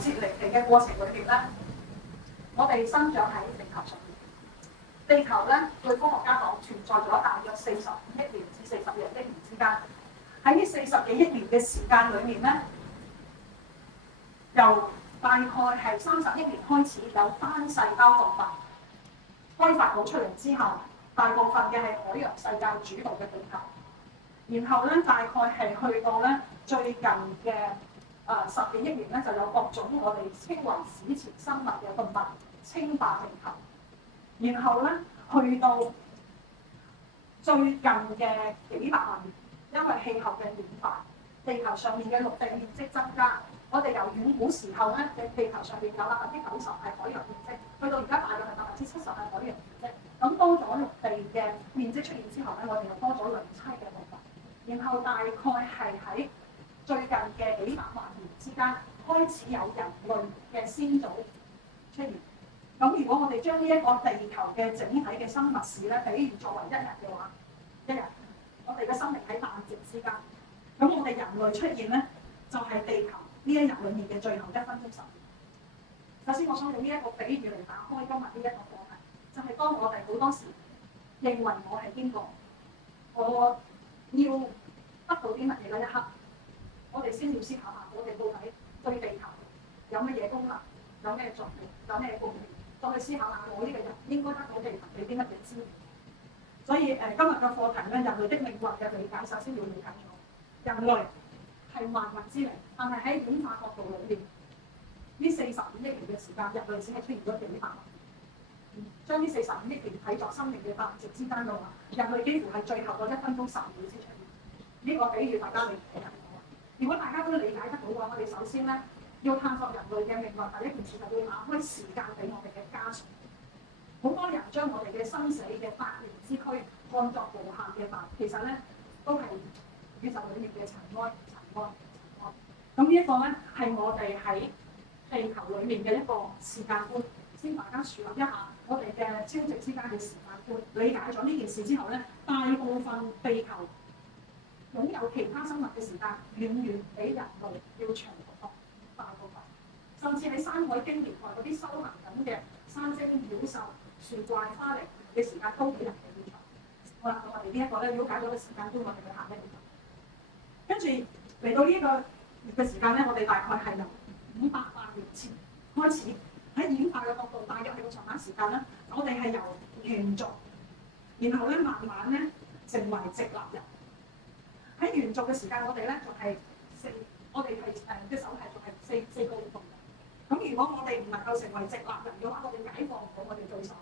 節離地嘅過程裏邊咧，我哋生長喺地球上面。地球咧，據科學家講存在咗大約45億年至42億年之間。喺呢40幾億年嘅時間裏面咧，由大概係30億年開始有單細胞動物開發到出嚟之後，大部分嘅係海洋世界主導嘅地球。然後咧，大概係去到咧最近嘅10幾億年咧，就有各種我哋稱為史前生物嘅動物稱霸地球。然後咧，去到最近嘅幾百萬年，因為氣候嘅暖化，地球上面嘅陸地面積增加。我哋由遠古時候咧嘅地球上邊有90%係海洋面積，去到而家大約係70%係海洋面積。咁多咗陸地嘅面積出現之後咧，我哋又多咗兩棲嘅動物。然後大概係喺最近嘅幾百萬年之間，開始有人類嘅先祖出現。咁如果我哋將呢一個地球嘅整體嘅生物史咧，比喻作為一日嘅話，一日我哋嘅生命喺誕生之間，咁我哋人類出現咧，就係地球呢一日裡面嘅最後1分鐘10秒。首先，我想用呢一個比喻嚟打開今日呢一個課題，就係當我哋好多時認為我係邊個，我要得到啲乜嘢嗰一刻，我哋先要思考下，我哋到底對地球有乜嘢功能，有咩作用，有咩貢獻。再去思考下，我呢個人應該得到地球俾啲乜嘢資源。所以今日嘅課題咧，人類的命運嘅理解，首先要理解咗人類係萬物之靈，但係喺演化角度裏面，呢45億年嘅時間，人類只係出現咗幾百萬年。將呢45億年睇作生命嘅誕生之間嘅話，人類幾乎係最後嗰1分鐘10秒先出現。呢個比喻大家理解得到。如果大家都理解得到嘅話，我哋首先咧，要探索人類嘅命運，第一件事就要打開時間俾我哋嘅加速。好多人將我哋嘅生死嘅百年之軀看作無限嘅大，其實咧都係宇宙裡面嘅塵埃。咁呢一個咧係我哋喺地球裡面嘅一個時間觀。先大家樹立一下我哋嘅朝夕之間嘅時間觀。理解咗呢件事之後咧，大部分地球擁有其他生物嘅時間遠遠比人類要長好多。大部分，甚至喺山海經年代嗰啲修行緊嘅山精妖獸、樹怪花靈嘅時間都比人哋要長。好啦，咁我哋呢一個咧了解咗個時間觀，我哋去下一步。跟住嚟到呢一個嘅時間咧，我哋大概係由500萬年前開始喺演化嘅角度，大約係個長時間咧，我哋係由猿族，然後咧慢慢咧成為直立人。喺猿族嘅時間，我哋咧就係我哋係嘅手係仲係四個活動嘅。咁如果我哋唔能夠成為直立人嘅話，我哋解放唔到我哋對手，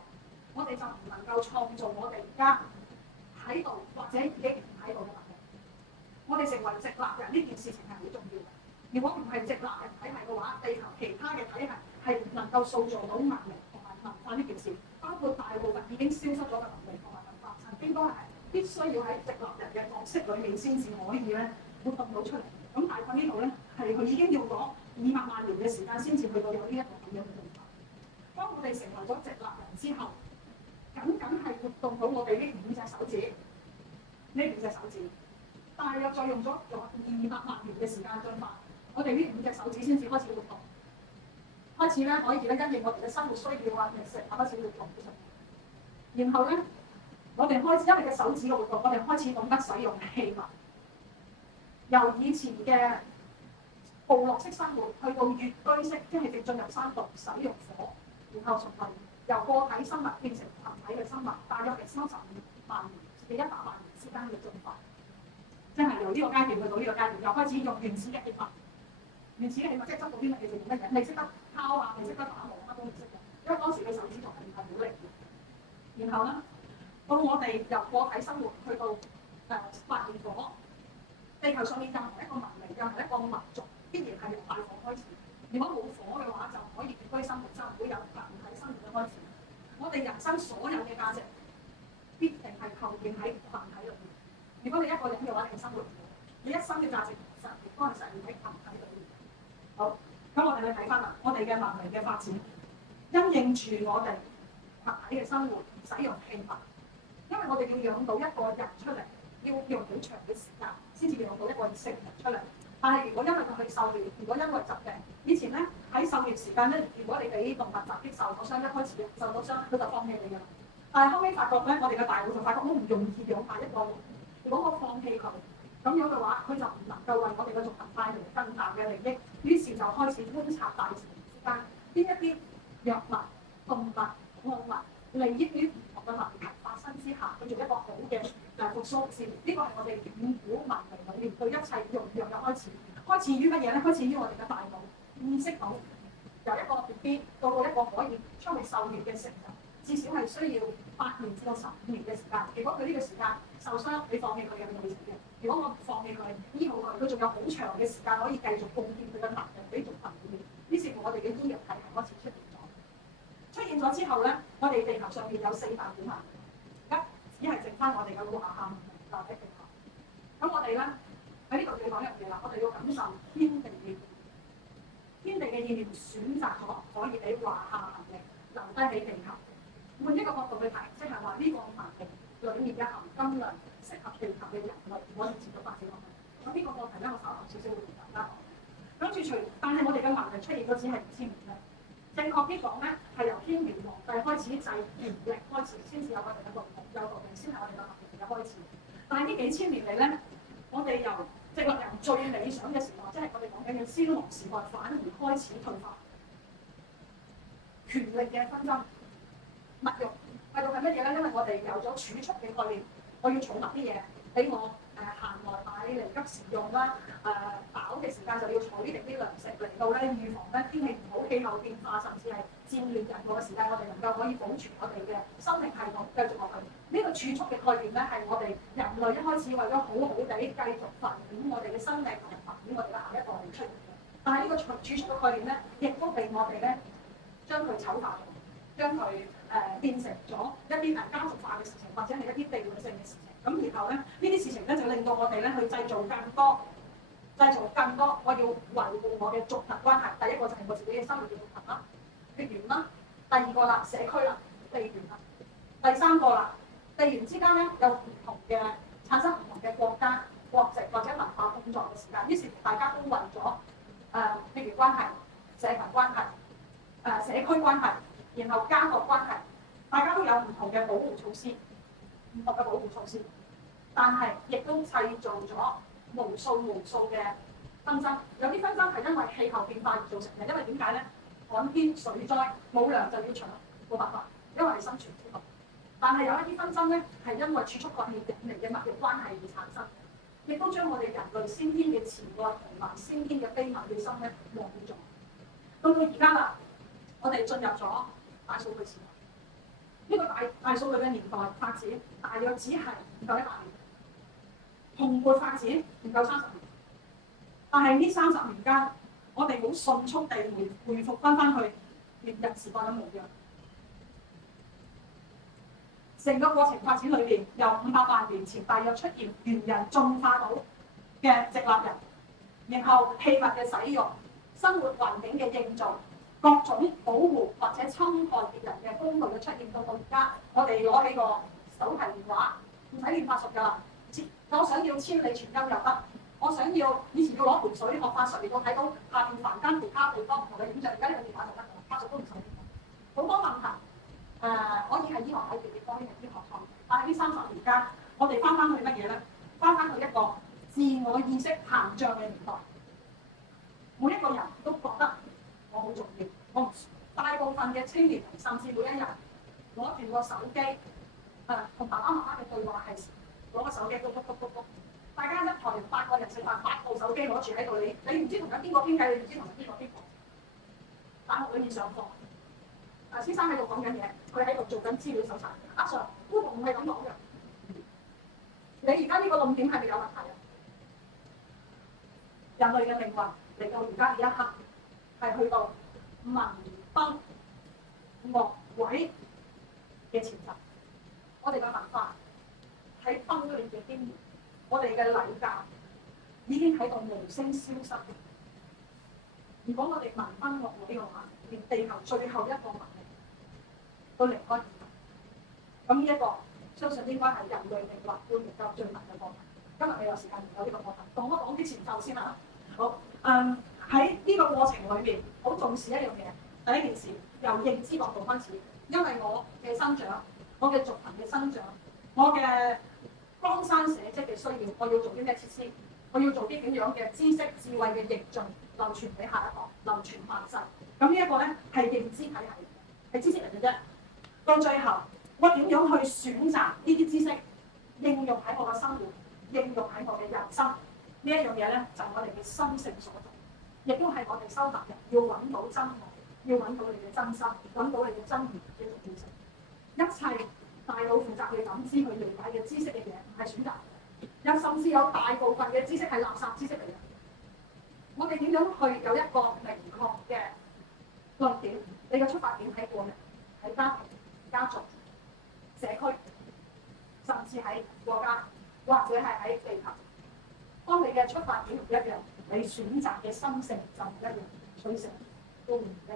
我哋就唔能夠創造我哋而家喺度或者已經唔喺度嘅能力。我哋成為直立人呢件事情係好重要嘅。如果唔係直立人體系嘅話，地球其他嘅體系係唔能夠塑造到文明同埋文化呢件事，包括大部分已經消失咗嘅能力同埋文化，曾經都係必須要喺直立人嘅角色裏面先至可以咧活動到出嚟。咁大概呢度咧係佢已經要講200萬年嘅時間先至去到有呢一個咁樣嘅變化。當我哋成為咗直立人之後，僅係活動到我哋呢5隻手指，呢5隻手指，大約再用咗200萬年嘅時間進化，我哋呢5隻手指先至開始活動，開始咧可以咧因應我哋嘅生活需要啊，嘅食開始活動。然後咧，我哋開始因為嘅手指嘅活動，我哋開始懂得使用器物。由以前嘅部落式生活去到穴居式，即係直進入山洞使用火，然後從嚟由個體生物變成群體嘅生物，大約係35萬年至100萬年之間嘅進化，即係由呢個階段去到呢個階段，又開始用原始嘅器物。原始嘅器物即係執到啲乜嘢就用乜嘢，你識得敲啊，你識得打磨，乜都唔識嘅，因為當時嘅手指仲係好靈活。然後咧，到我哋由個體生活去到發現火。地球上面任何一個文明、任何一個民族，必然係由大火開始。如果冇火嘅話，就唔可以原居生活，就唔會有群體生活嘅開始。我哋人生所有嘅價值，必定係構建喺群體裏面。如果你一個人嘅話，你生活唔到。你一生嘅價值其實亦都係實現喺群體裏面。好，咁我哋去睇翻啦，我哋嘅文明嘅發展，因應住我哋群體嘅生活，使用器物，因為我哋要養到一個人出嚟。要用好長嘅時間先至養到一個成人出嚟，但係如果因為佢受療，如果因為疾病，以前咧喺狩獵時間咧，如果你俾動物襲擊受咗傷，一開始受到傷，佢就放棄你㗎啦。但係後尾發覺咧，我哋嘅大腦就發覺我唔容易養大一個人，如果我放棄佢，咁樣嘅話，佢就唔能夠為我哋嘅族群帶來更大嘅利益。於是就開始觀察大自然之間邊一啲藥物、動物、礦物利益於唔同嘅問題發生之下，去做一個好嘅復甦治療。呢個係我哋遠古文明裏面對一切用藥嘅開始。開始於乜嘢咧？開始於我哋嘅大腦意識到由一個 BB 到一個可以出去狩獵嘅成人，至少係需要8年至到15年嘅時間。如果佢呢個時間受傷，你放棄佢嘅會死嘅；如果我唔放棄佢，醫好佢，佢仲有好長嘅時間可以繼續貢獻佢嘅能力俾族群裏面。於是乎，我哋嘅醫藥體系開始出現咗。出現咗之後咧，我哋地球上面有4大本文明，而家只係剩翻我哋嘅華夏文明留喺地球。咁我哋咧喺呢度要講一樣嘢啦，我哋要感受天地嘅意念。天地嘅意念選擇咗可以俾華夏文明留低喺地球。換一個角度去睇，即係話呢個文明裏面嘅含金量適合地球嘅人類可以持續發展落去。咁呢個課題咧，我稍後少少會同大家講。跟住但係我哋嘅文明出現咗只係5000年咧。正確啲講咧，係由天元皇帝開始制權力開始，先至有我哋嘅文明，有文明先係我哋嘅文明嘅開始。但係呢幾千年嚟咧，我哋由植物人最理想嘅時代，即係我哋講緊嘅先王時代，反而開始退化。權力嘅紛爭。物欲係乜嘢咧？因為我哋有咗儲蓄嘅概念，我要儲埋啲嘢俾我閒來買嚟急時用啦。飽嘅時間就要儲定啲糧食嚟到咧預防咧天氣唔好、氣候變化，甚至係戰亂人禍嘅時間，我哋能夠可以保存我哋嘅生命系統繼續落去。呢個儲蓄嘅概念咧，係我哋人類一開始為咗好好地繼續繁衍我哋嘅生命同埋繁衍我哋嘅下一代嚟出現嘅。但係呢個儲蓄嘅概念咧，亦都被我哋咧將佢醜化咗，將佢變成咗一啲家族化嘅事情，或者係一啲地域性嘅事情。咁然後咧，呢啲事情咧就令到我哋咧去製造更多。我要維護我嘅族群關係。第一個就係我自己嘅生活嘅族群啦、血緣啦。第二個啦，社區啦、地緣啦。第三個啦，地緣之間咧有唔同嘅產生唔同嘅國家、國籍或者文化碰撞嘅時間。於是大家都為咗血緣關係、社群關係、社區關係，然後家國關係，大家都有唔同嘅保護措施，但係亦都製造咗無數嘅紛爭。有啲紛爭係因為氣候變化而造成嘅，因為點解咧？旱天水災，冇糧就要搶，冇辦法，因為係生存之道。但係有一啲紛爭咧，係因為儲蓄概念引嚟嘅物欲關係而產生，亦都將我哋人類先天嘅慈愛同埋先天嘅悲憫嘅心咧忘記咗。到而家啦，我哋進入咗大數據時代。呢個大數據嘅年代發展，大約只係唔夠100年。蓬勃發展唔夠30年，但係呢30年間，我哋好迅速地回復翻去原日時代嘅模樣。成個過程發展裏邊，由500萬年前大約出現猿人進化到嘅直立人，然後器物嘅使用、生活環境嘅營造、各種保護或者侵害別人嘅工具嘅出現，到而家，我哋攞起個手提電話，唔使練法術㗎啦。我想要千里傳音又得，我想要以前要攞盆水學法術嚟到睇到下邊凡間其他地方唔同嘅影像，而家呢個電話就得㗎啦，法術都唔使。好多問題可以係醫學解決，亦可以係醫學創新。但係呢30年間，我哋翻去乜嘢咧？翻去一個自我意識膨脹嘅年代，每一個人都覺得我好重要。大部分嘅青年人甚至每一日攞住個手機，同爸爸媽媽嘅對話係。攞個手機篤，大家一台人8個人食飯，8部手機攞住喺度，你唔知同緊邊個傾偈，你唔知同緊邊個傾偈。大學裏面上課，先生喺度講緊嘢，佢喺度做緊資料搜查。阿 Sir，Google 唔係咁講嘅。你而家呢個論點係咪有問題啊？人類嘅命運嚟到而家呢一刻，係去到文崩樂毀嘅前夕。我哋嘅文化喺崩裂嘅邊緣，我哋嘅禮教已經喺度無聲消失。如果我哋文崩樂毀嘅話，連地球最後一個文明都離開。咁呢一個相信應該係人類命運會面對最難嘅課題。今日未有時間研究呢個課題，講一講啲前奏先啦。好，喺呢個過程裏邊，好重視一樣嘢。第一件事由認知角度開始，因為我嘅生長，我嘅族群嘅生長，我嘅江山社稷嘅需要，我要做啲咩設施，我要做啲點樣嘅知識智慧嘅逆進流傳俾下一代，流傳萬世。咁呢一個咧係認知體系，係知識嚟嘅啫。到最後，我點樣去選擇呢啲知識，應用喺我嘅生活，應用喺我嘅人生呢一樣嘢咧，就係我哋嘅心性所在，亦都係我哋修行人要揾到真我，要揾到你嘅真心，揾到你嘅真義嘅重要性。一切大腦負責去感知、去理解嘅知識嘅嘢，唔係選擇，有甚至有大部分嘅知識係垃圾知識嚟嘅。我哋點樣去有一個明確嘅論點？你嘅出發點喺個人、喺家庭、家族、社區，甚至喺國家，或者係喺地球。當你嘅出發點唔一樣，你選擇嘅心性就唔一樣，取捨都唔一樣。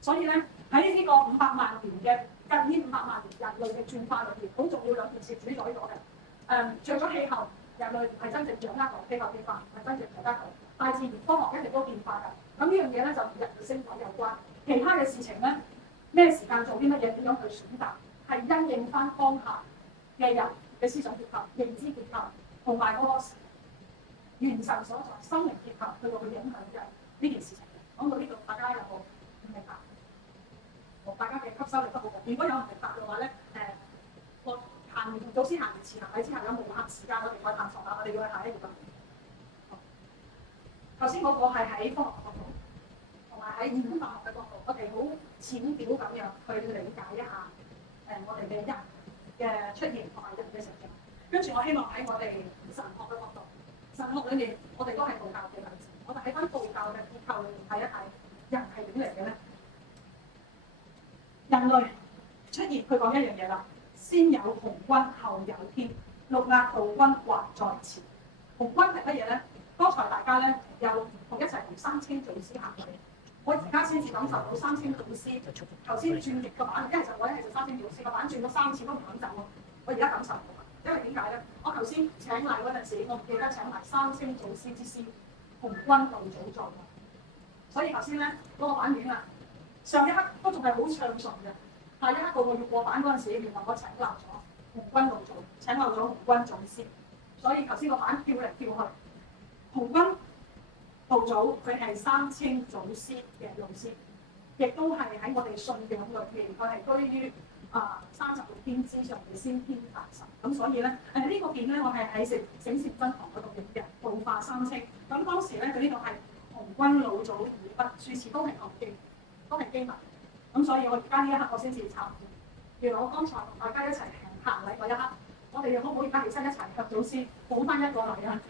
所以咧喺呢個500萬年嘅近呢500萬年人類嘅轉化裏邊，好重要兩件事主宰咗嘅。除咗氣候，人類唔係真正掌握到氣候變化，唔係真正掌握到大自然科學一直都變化㗎。咁呢樣嘢咧就同人類星體有關。其他嘅事情咧，咩時間做啲乜嘢，點樣去選擇，係因應翻當下嘅人嘅思想結構、認知結構同埋嗰個元神所在、心靈結構去到影響嘅呢件事情。講到呢度，大家有冇明白？大家嘅吸收力都好嘅。如果有唔明白嘅話咧，我行完早先行完前行喺之後有無限時間，我哋再探索下。我哋要去下一頁啦。頭先嗰個係喺科學角度，同埋喺演化學嘅角度，我哋好淺表咁樣去理解一下我哋嘅人嘅出現同埋人嘅成長。跟住我希望喺我哋神學嘅角度，神學裏面我哋都係道教嘅例子，我哋喺翻道教嘅結構裏面睇一睇人係點嚟嘅咧？人類出現，佢講一樣嘢啦，先有雄軍，後有天，六壓道軍還在前。雄軍係乜嘢咧？剛才大家咧又同一齊同三清祖師行嘅，我而家先至感受到三清祖師頭先轉極個版，一係就我，一係就三清祖師個版轉咗3次都唔肯走喎。我而家感受到，因為點解咧？我頭先請禮嗰陣時，我唔記得請埋三清祖師之師雄軍道祖在，所以頭先咧嗰個版面啊，上一刻都仲係好暢順嘅，下一刻到我要過版嗰陣時，原來我請漏咗雄軍道祖，請漏咗雄軍祖師，所以頭先個版跳嚟跳去。雄軍道祖佢係三清祖師嘅老師，亦都係喺我哋信仰裏面，佢係居於36天之上嘅先天大神。咁所以咧呢個片咧，我係喺醒禪真堂嗰度影嘅，道化三清。咁當時咧佢呢個係雄軍老祖耳筆，書詞都係暗記，都係機密。咁所以我而家呢一刻我先至懺悔，原來我剛才同大家一齊行禮嗰一刻，我哋可唔可以而家起身一齊向祖師補翻一個禮啊？